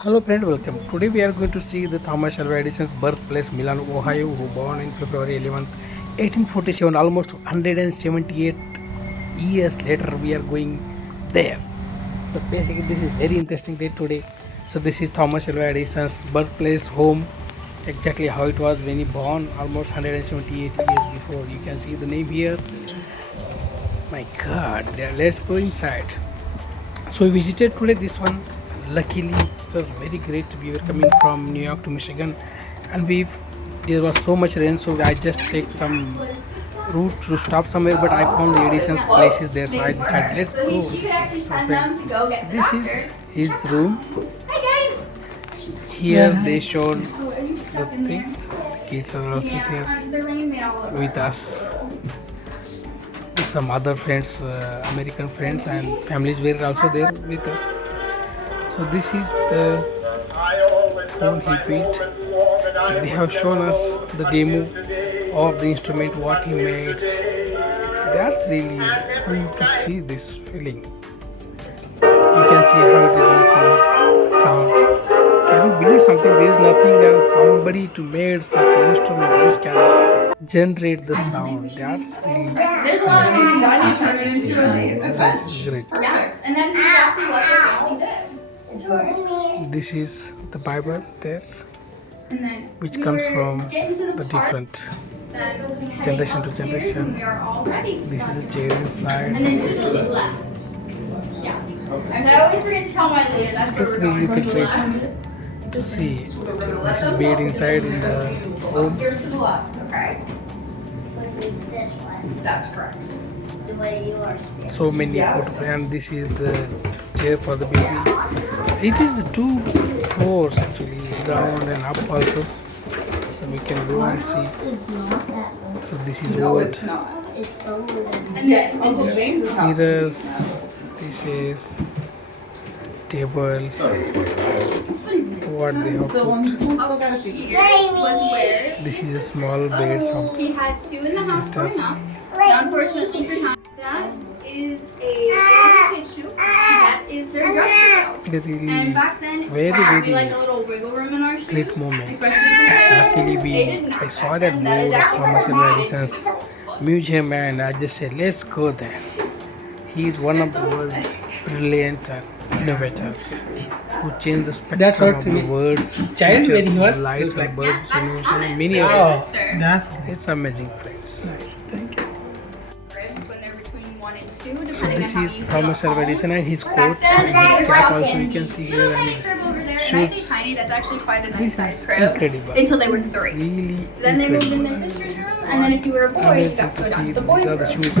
Hello friend, welcome. Today we are going to see the Thomas Alva Edison's birthplace, Milan, Ohio, who born in February 11th, 1847. Almost 178 years later, we are going there. So basically, this is very interesting day today. So this is Thomas Alva Edison's birthplace, home. Exactly how it was when he born, almost 178 years before. You can see the name here. My God, there. Let's go inside. So we visited today this one. Luckily, it was very great. We were coming from New York to Michigan, and there was so much rain, so I just take some route to stop somewhere. But I found the Edison's places there, so I decided let's go. So this is his room. Here they showed the things. The kids are also here with us. Some other friends, American friends and families were also there with us. So this is the phone he beat. They have shown us the demo of the instrument, what he made. That's really cool to see this feeling. You can see how it is making sound. Can you believe something? There is nothing and somebody to make such an instrument which can generate the sound. That's really There's a lot of things done. You turn it into a tape. that's great. Yes, and that is exactly what the family did. This is the Bible there, And then which we comes were from getting to the part different that we had generation to upstairs generation. and we are all ready. This is the chair And inside. then to the left. Yes. And I always forget to tell my leader that's where It's we're going. really To the great left. to see. This is made inside in the home. Upstairs to the left, okay? This one, That's correct. the way you are standing. So many photographs, and this is the chair for the baby. It is two floors actually, down and up also. So we can go and see. It's not that old. So this is No, wood. it's not. It's older than And then Uncle James's house. Mirrors, dishes, tables. What they have Still, put. this one's still got a few. here was where This is a small bed. Some he had two in the house sister. growing up. Now, unfortunately for Tom, that is a kid shoe. That is their dress shoe. And really back then, very, we like very a little wiggle room in our shoes. great moment. Especially for kids. Luckily, They did not I saw back that then. board is of actually Thomas provided Alva to Edison's girls, but- museum, and I just said, let's go there. He is one of the world's brilliant innovators who changed the spectrum of the world's child when he was lights like and bulbs that's and Thomas. many My others. sister. That's It's amazing, friends. nice. Thank you. Ribs when they're between 1 and 2, So depending this on is how you Thomas feel Alva at home. Edison and his coat Back then, and they his were cap stuck also in you can the see little here, tiny and crib over there. And I shoes. say tiny, that's actually quite a nice This size is crib. incredible. Until they were 3. Really Then they moved in incredible. their sister's room, and then if you were a boy, you Amazing got to to go down see. to the These boys' are the room. shoes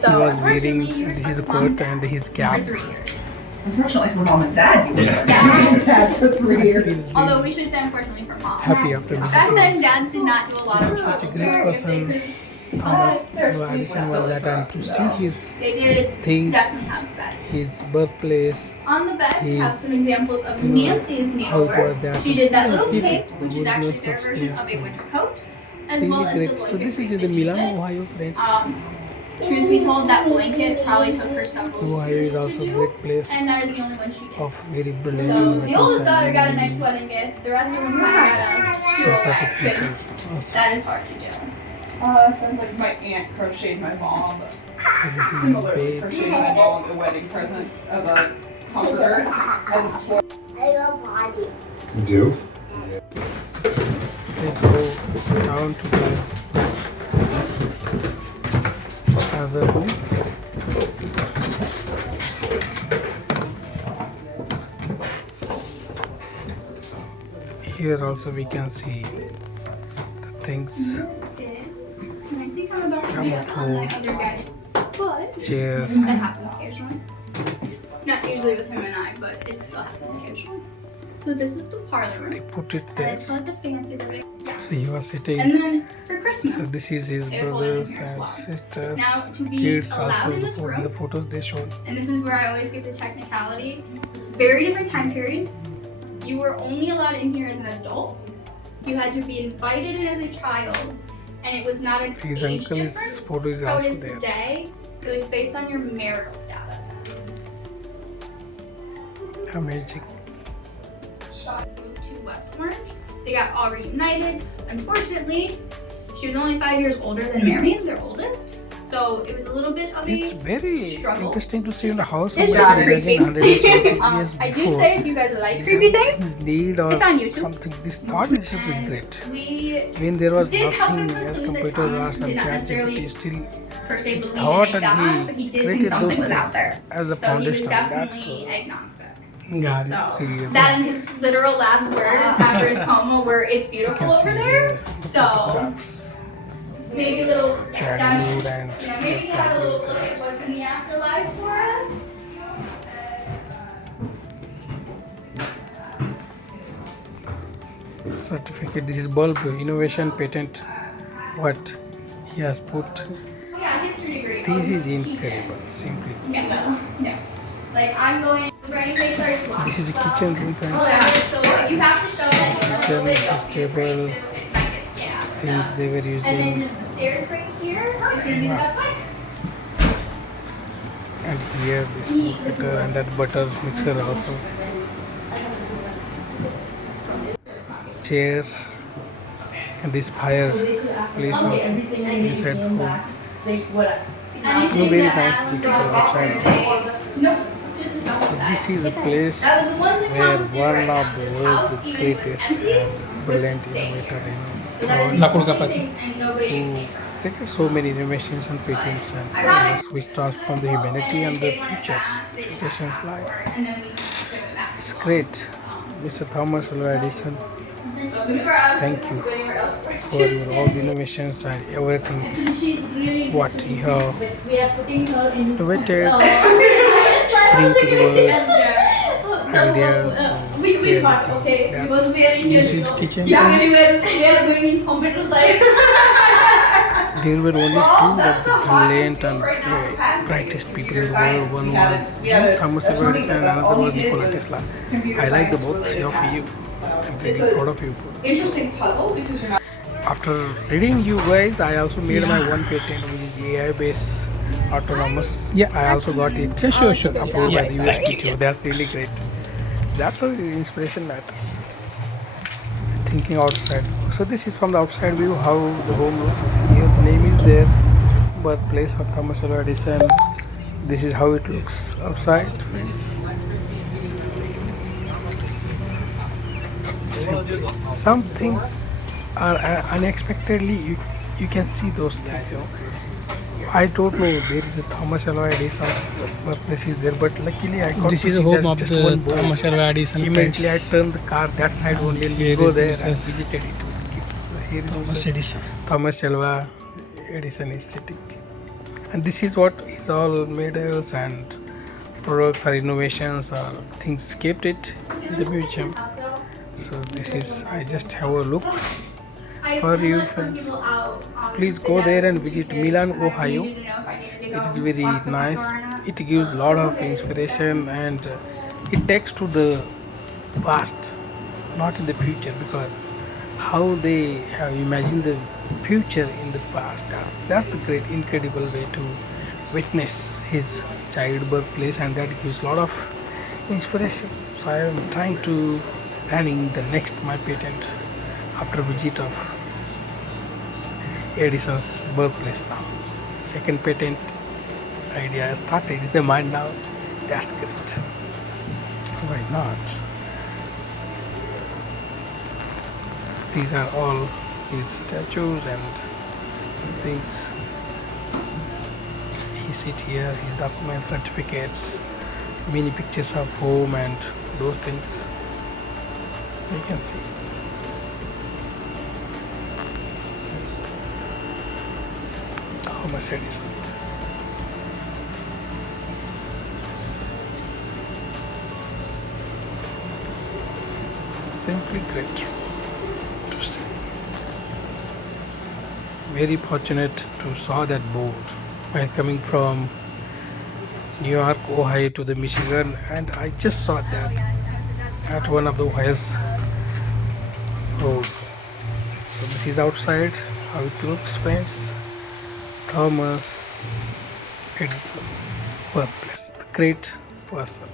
So he was wearing. unfortunately, you were This stuck is a with mom and coat and his dad cap. for 3 years. Unfortunately for mom and dad, you were stuck Yeah. with dad for 3 I years. feel Although we should say unfortunately for mom. happy after Back visiting. then, dads did not do a lot of Such a great childcare. If they person. could- Thomas Their Alva sleep was Edison still was that, and to see his They did things, definitely have beds. his birthplace, On the bed, we have His, some examples of you know, Nancy's how it makeover. was that. She did that Yeah, little keep cape, it, the which is actually woodness their of version there, of a so winter coat, as well really as the great. blanket. So this is we in the Milan, did. Ohio, friends. Truth be told, that blanket probably took her several Ohio years is to also a do, great place and that is the only one she did. of very brilliant So the innovators oldest daughter and got a many nice wedding gift. The rest of them kind of got a shoe sympathetic away, 'cause people also. that is hard to do. Sounds like my aunt crocheted my mom So this is similarly his bed. crocheted my mom a wedding present of a comforter and swore. I got body. You do? Let's go down to the other room. Here also we can see the things, This is, and I think I'm about to do it on my other guy, but chairs. that happens occasionally. Not usually with him and I, but it still happens occasionally. So this is the parlor They room. put it And there. it's got the fancy living. Yes. So you are sitting. And then for Christmas, So this is his It will brothers in here as and well. sisters, Now, to be kids allowed also in this room- the photos they showed. and this is where I always give the technicality, very different time period. You were only allowed in here as an adult. You had to be invited in as a child, and it was not an His age uncle's difference. photo is How it also is there. today, it was based on your marital status. Amazing. moved to West Orange. They got all reunited. Unfortunately, she was only 5 years older than Marion, their oldest. So it was a little bit of It's a very struggle. interesting to see in the house. It's somebody just can imagine 170 creepy. years I do before. say if you guys like These creepy are things, need or it's on YouTube. something. This thought itself is and great. we When there was did help him nothing as conclude compared that to Thomas us and did not necessarily ChatGPT, still per se believe thought in a God, and but he he did think created those something was out things there. as a So he was foundation. That's definitely agnostic. got it. So See, that and his literal last words after his coma were, "It's you beautiful can over see there." here the So photographs, maybe a little childhood down, and maybe have a little families look at what's in the afterlife for us. certificate. This is bulb innovation patent. What he has put. Oh yeah, history degree. This Oh, is he incredible. did. Simply. No, no. Like I'm going. Brain takes our class. This is a kitchen room, friends. Oh yeah. So you have to show that you know Kitchen, the way this table, yeah. things they were And then using, just the stairs right here is gonna be the best way. and here this butter and that butter mixer also. Chair and this fire place also inside the home. Anything very that nice, has beautiful drop off outside. or nope, just the stuff So like this that. is the place That was the one thing where Thomas did right one now. of the This world's house, even when it was greatest empty, and was to brilliant stay innovator, here. you So that is know, the only thing, and nobody can who take from it. created so many innovations and patents and Ironic. which transform the humanity and the they want it future back, they just generation's ask life. for it, and then we ship it back. It's great, Mr. Thomas Alva Edison. So before I was Thank you waiting for else for it. for your all the innovations and everything She's really what you have we are putting her in innovated, It's like, bring to the world so, idea we to thought, reality. okay, That's- because we are in this here, is kitchen. yeah, we are going in computer science. There were only Well, two of that's the the hot brilliant field and right now for patent brightest days, people in computer the world. science. One We had was we had a Thomas Alva attorney Edison and that's all another he was did Nikola was Tesla. computer I like the science both related of you. patents. So I'm it's really an proud of you. interesting puzzle because you're not. After reading you guys, I also made my one patent which is AI based autonomous. Yeah. I also got it Sure, sure. approved by the Yeah, US thank you. PTO. That's really great. That's how inspiration matters. Thinking outside. So this is from the outside view how the home looks. Here the name is there. Birthplace of Thomas Alva Edison. This is how it looks outside, friends. Simply. Some things are unexpectedly you can see those things. You know. I don't know there is a Thomas Alva Edison's birthplace is there, but luckily I got This to is see the home that of just the one board. Thomas Alva Edison. Immediately I friends. turned the car that side only and we Here go is there Mr. and visited it. It's, here is Thomas Mr. Edison. Thomas Alva Edison is sitting. And this is what is all medals and products or innovations or things kept it in the museum. So this is, I just have a look. I For you let some friends, people out, please the go there and dialysis visit kits, Milan, and I Ohio. needed to know if I needed to It go is very lock the front nice. door or not. It gives a lot of inspiration and it takes to the past, not in the future, because how they have imagined the future in the past. That's the great, incredible way to witness his child birthplace, and that gives a lot of inspiration. So I am trying to planning the next my patent after visit of Edison's birthplace now. Second patent idea started in the mind now. That's great. Why not? These are all his statues and things. He sit here, his documents, certificates, many pictures of home and those things. You can see. Thomas Edison. Simply great to see. Very fortunate to saw that board while coming from New York, Ohio to the Michigan, and I just saw that at one of the Ohio's road. So this is outside how it looks, friends. Thomas Edison's birthplace, the great person.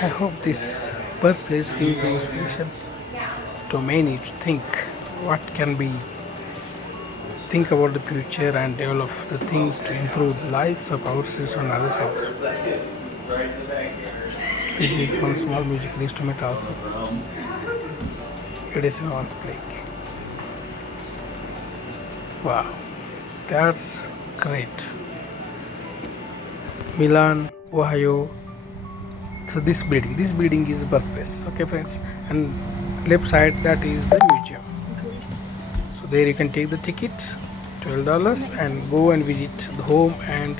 I hope this birthplace gives the inspiration to many to think what can be, think about the future and develop the things to improve the lives of ourselves and others also. This is one small musical instrument also. Edison was playing. Wow, that's great. Milan, Ohio. So this building is birthplace. Okay, friends, and left side that is the museum. So there you can take the ticket, $12, and go and visit the home and